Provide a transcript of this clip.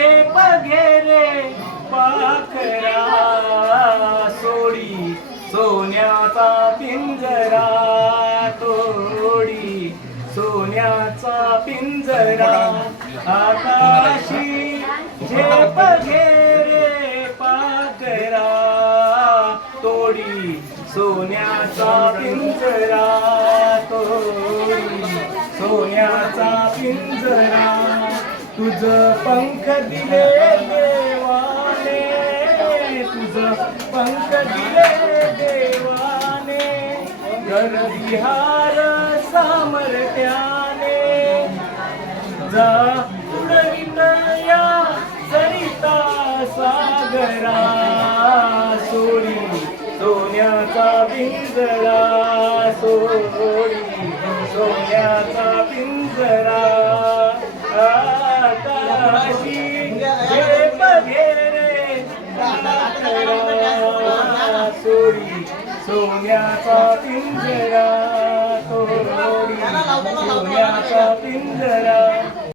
पघेरे पाखरा सोडी सोन्याचा पिंजरा तोडी सोन्याचा पिंजरा आकाशी झेप घेरे पाखरा तोडी सोन्याचा पिंजरा तोडी सोन्याचा पिंजरा तुझ पंख दिले देवाने तुझ पंख दिले देवाने घर विहार सामर्थ्याने. जा उडवितया सरिता सागरा सोरी सोन्याचा पिंजरा सोडी सोन्याचा पिंजरा. सोडी सोन्याचा पिंजरा तोडी सोन्याचा पिंजरा.